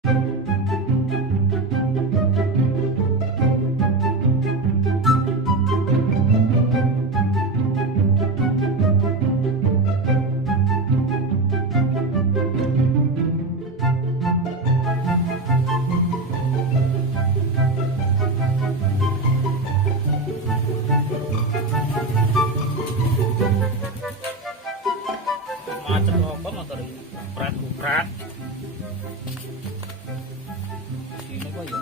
Macet apa motor ini? Kuprat. Sini kok ya.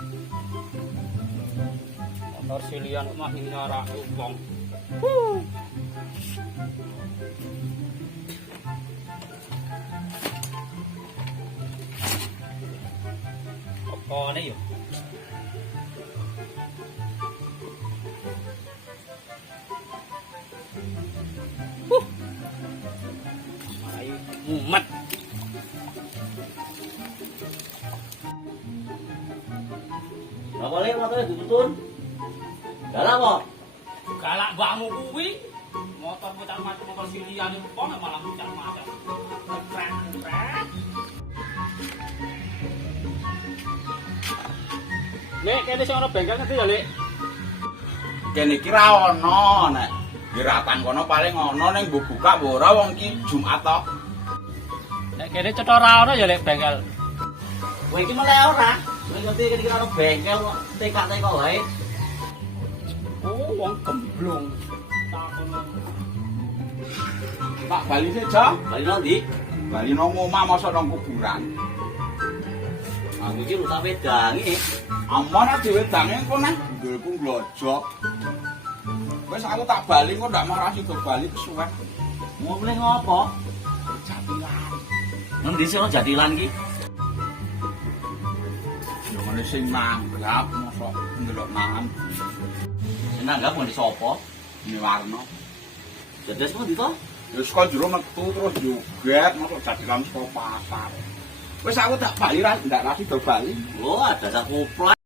Motor silian mah nyara wong. Apa nih yuk? Mumet. Nggak boleh motornya dituntun. Galak kok. Galak mbakmu kuwi. Motor bocah macam motor silian itu kok malah bocah macam. Kuprat. Lek kene sing ana bengkel ngerti ya, Lek? Kene iki ra ono nek diratan kono paling ono ning mbok buka mbok ora wong iki Jumat tok. Nek kene cetha ora ana ya, Lek bengkel. Kowe iki malah ora. Kowe ngerti kira-kira ono bengkel kok teka-teka wae. Oh, wong gemblong. Takono. Tak bali seja. Bali nang ndi? Bali nang omah mosok nang kuburan. Aku iki rusak wedange. Aman aja wedange engko nang ndulku glojok. Wis aku tak bali kok ndak marah sing bali kesuwen. Mau boleh ngopo? Jatilan. Nang ndi sih ono jatilan iki? Yo ngene sing nanggap mosok ndelok mangan Nanggap mau di sopo? ini warna. Jedes mau di to? Ya saka jero metu terus joget mosok jatilan saka pasar. Wis aku tak bali ra ndak lagi do bali. Oh, ada sak kuplat.